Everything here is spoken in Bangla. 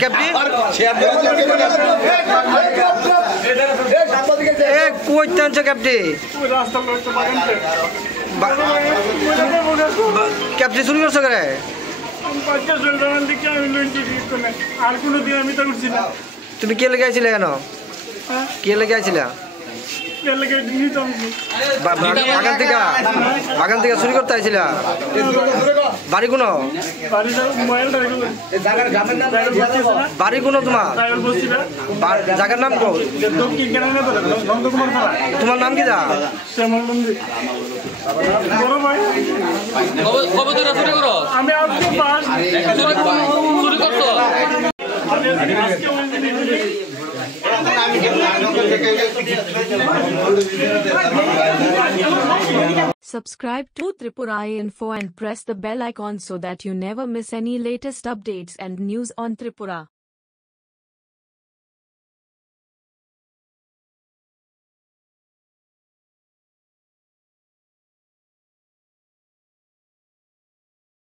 ক্যাপ্টেন কই টানছো ক্যাপ্টেন ক্যাপ্টেন শুরু করছো করে তুমি কে লেগে আছিলে কেন কে লেগে আছিলা বাগান থেকে চুরি করতে আইছিলা বাড়ি কোনো বাড়ি কোনো তোমার জায়গার নাম কো তোমার নাম কি দা Subscribe to Tripura Info and press the bell icon so that you never miss any latest updates and news on Tripura.